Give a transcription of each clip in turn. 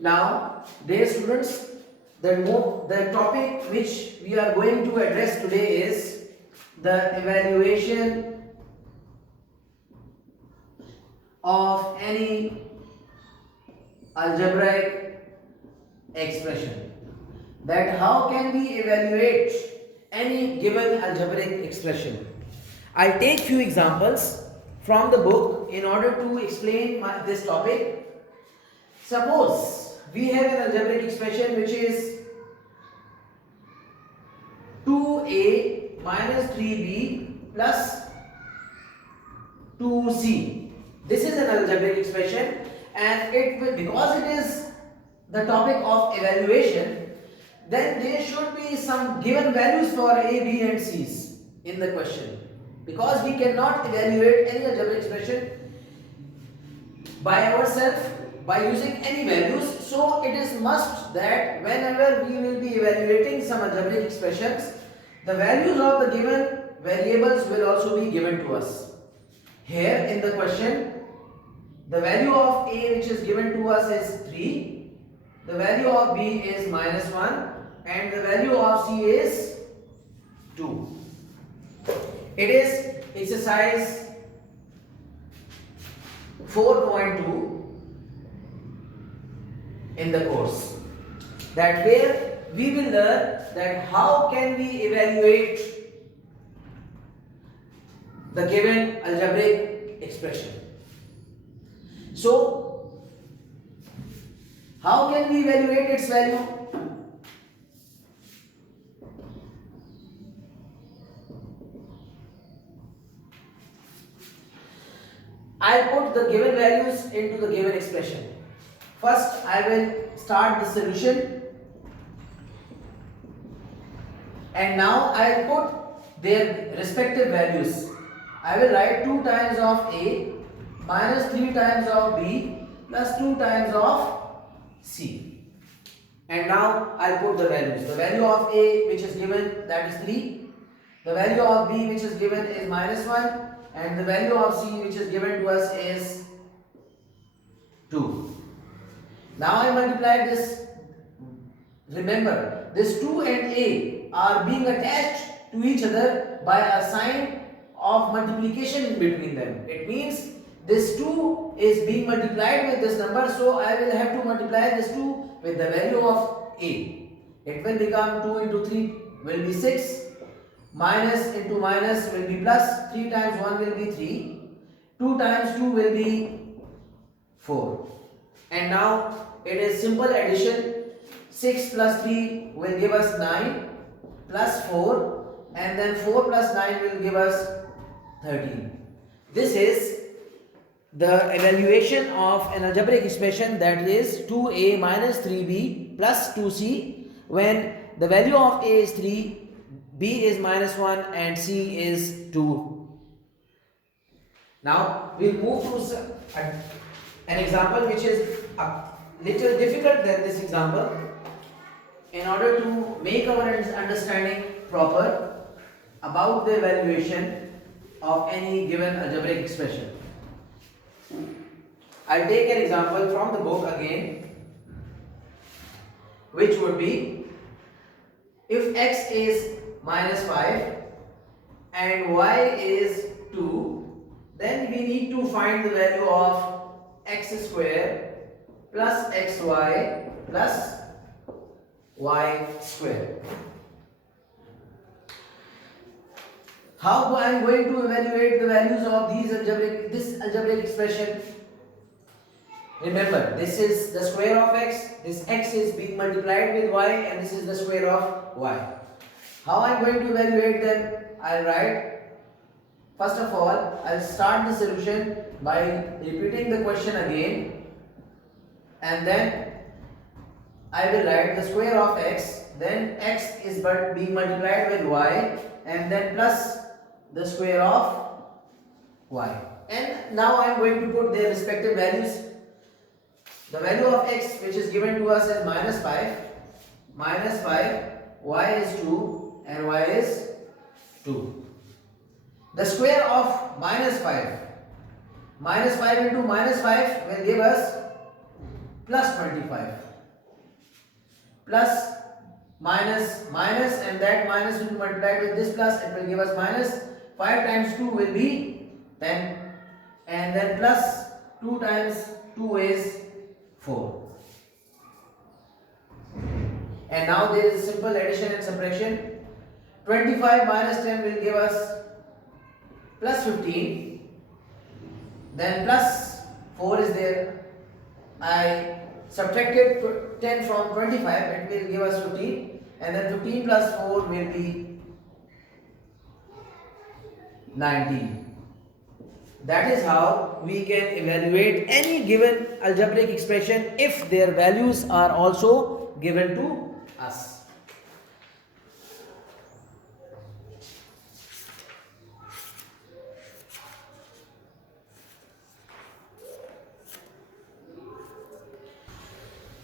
Now, dear students, the topic which we are going to address today is the evaluation of any algebraic expression. That how can we evaluate any given algebraic expression? I'll take few examples from the book in order to explain this topic. Suppose we have an algebraic expression which is 2a minus 3b plus 2c. This is an algebraic expression, and because it is the topic of evaluation, then there should be some given values for a, b and c's in the question, because we cannot evaluate any algebraic expression by ourselves by using any values. So it is must that whenever we will be evaluating some algebraic expressions, the values of the given variables will also be given to us. Here in the question, the value of a which is given to us is 3, the value of b is -1, and the value of c is 2. It is exercise 4.2 in the course, that where we will learn that how can we evaluate the given algebraic expression. So, how can we evaluate its value? I'll put the given values into the given expression. First, I will start the solution, and now I'll put their respective values. I will write 2 times of a minus 3 times of b plus 2 times of c. And now I'll put the values. The value of a which is given, that is 3. The value of b which is given is -1. And the value of c which is given to us is 2. Now I multiply this. Remember, this 2 and a are being attached to each other by a sign of multiplication in between them. It means this 2 is being multiplied with this number, so I will have to multiply this 2 with the value of a. It will become 2 into 3 will be 6. Minus into minus will be plus. 3 times 1 will be 3. 2 times 2 will be 4. And now it is simple addition. 6 plus 3 will give us 9 plus 4, and then 4 plus 9 will give us 13. This is the evaluation of an algebraic expression, that is 2a minus 3b plus 2c, when the value of a is 3, b is -1, and c is 2. Now we'll move to an example which is a little difficult than this example, in order to make our understanding proper about the evaluation of any given algebraic expression. I'll take an example from the book again, which would be, if x is -5 and y is 2, then we need to find the value of x square plus xy plus y square. How I am going to evaluate the values of this algebraic expression? Remember, this is the square of x, this x is being multiplied with y, and this is the square of y. How I am going to evaluate them? I'll write, first of all, I'll start the solution by repeating the question again, and then I will write the square of x, then x is being multiplied with y, and then plus the square of y. And now I am going to put their respective values. The value of x which is given to us is -5, y is 2, and y is 2. The square of -5 Minus 5 into minus 5 will give us plus 25. plus minus minus, and that minus will be multiplied with this plus, it will give us minus. 5 times 2 will be 10, and then plus 2 times 2 is 4. And now there is a simple addition and subtraction. 25 minus 10 will give us plus 15, then plus 4 is there. I subtracted 10 from 25, it will give us 15, and then 15 plus 4 will be 19. That is how we can evaluate any given algebraic expression if their values are also given to us.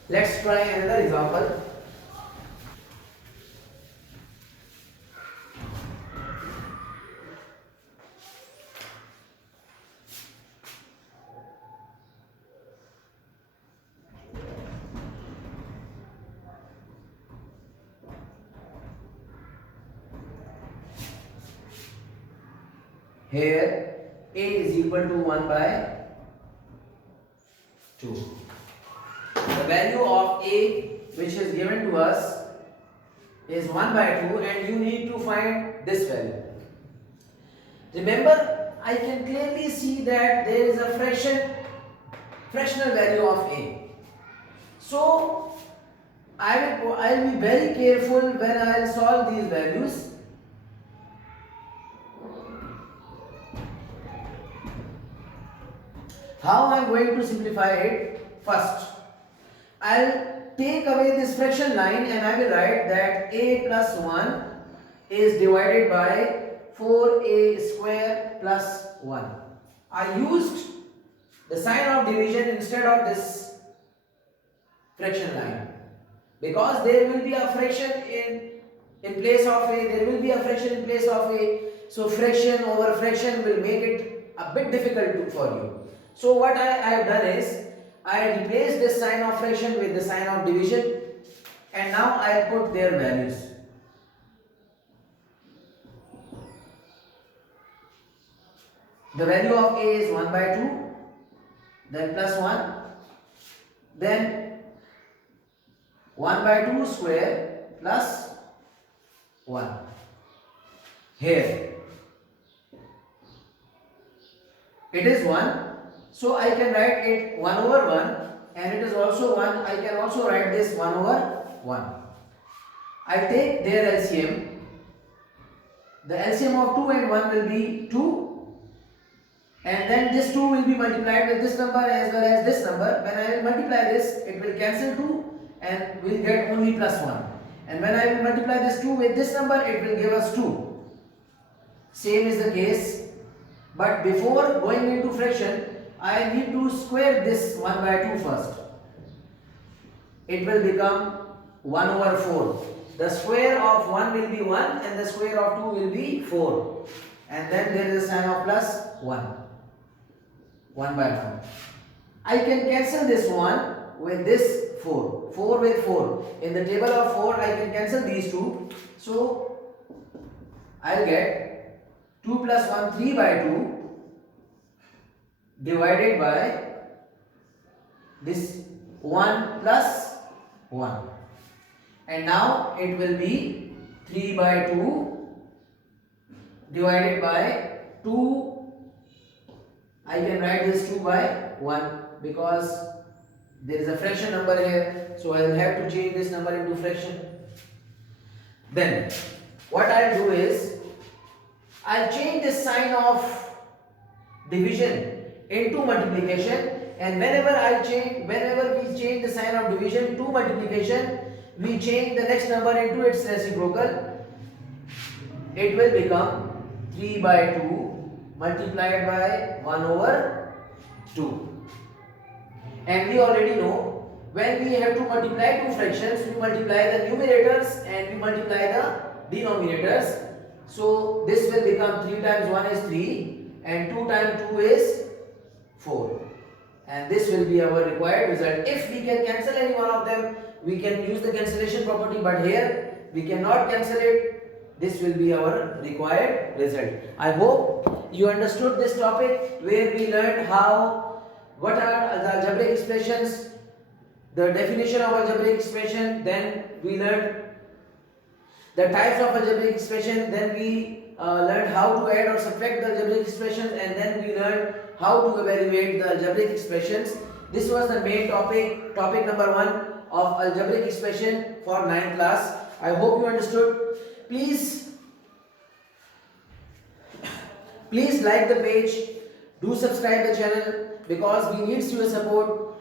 Let's try another example. Here a is equal to 1 by 2. The value of a which is given to us is 1 by 2, and you need to find this value. Remember, I can clearly see that there is a fractional value of a. So I will be very careful when I will solve these values. How I am going to simplify it? First, I'll take away this fraction line and I will write that a plus 1 is divided by 4a square plus 1. I used the sign of division instead of this fraction line because there will be a fraction in place of a, there will be a fraction in place of a, so fraction over fraction will make it a bit difficult for you. So what I have done is I replaced this sign of fraction with the sign of division, and now I put their values. The value of a is 1 by 2, then plus 1, then 1 by 2 square plus 1. Here it is 1. So I can write it 1 over 1, and it is also 1. I can also write this 1 over 1. I take their LCM. The LCM of 2 and 1 will be 2, and then this 2 will be multiplied with this number as well as this number. When I will multiply this, it will cancel 2 and we will get only plus 1. And when I will multiply this 2 with this number, it will give us 2. Same is the case, but before going into fraction, I need to square this 1 by 2 first. It will become 1 over 4. The square of 1 will be 1 and the square of 2 will be 4. And then there is a sign of plus 1. 1 by 1. I can cancel this 1 with this 4. 4 with 4. In the table of 4 I can cancel these two. So I will get 2 plus 1, 3 by 2. Divided by this 1 plus 1, and now it will be 3 by 2 divided by 2. I can write this 2 by 1 because there is a fraction number here, so I will have to change this number into fraction. Then what I will do is I will change this sign of division into multiplication, and whenever we change the sign of division to multiplication, we change the next number into its reciprocal. It will become 3 by 2 multiplied by 1 over 2. And we already know when we have to multiply two fractions, we multiply the numerators and we multiply the denominators. So this will become 3 times 1 is 3 and 2 times 2 is 4, and this will be our required result. If we can cancel any one of them, we can use the cancellation property, but here we cannot cancel it. This will be our required result. I hope you understood this topic where we learned what are the algebraic expressions, the definition of algebraic expression, then we learned the types of algebraic expression, then we learned how to add or subtract the algebraic expressions, and then we learned how to evaluate the algebraic expressions. This was the main topic number 1 of algebraic expression for 9th class. I hope you understood. Please like the page, do subscribe the channel because we need your support.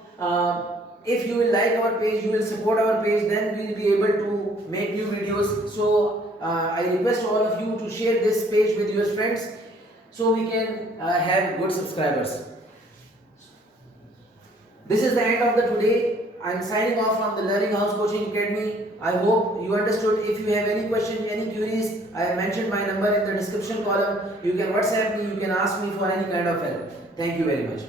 If you will like our page, you will support our page, then we will be able to make new videos. So I request all of you to share this page with your friends so we can have good subscribers. This is the end of the today. I am signing off from the Learning House Coaching Academy. I hope you understood. If you have any question, any queries, I have mentioned my number in the description column. You can WhatsApp me, you can ask me for any kind of help. Thank you very much.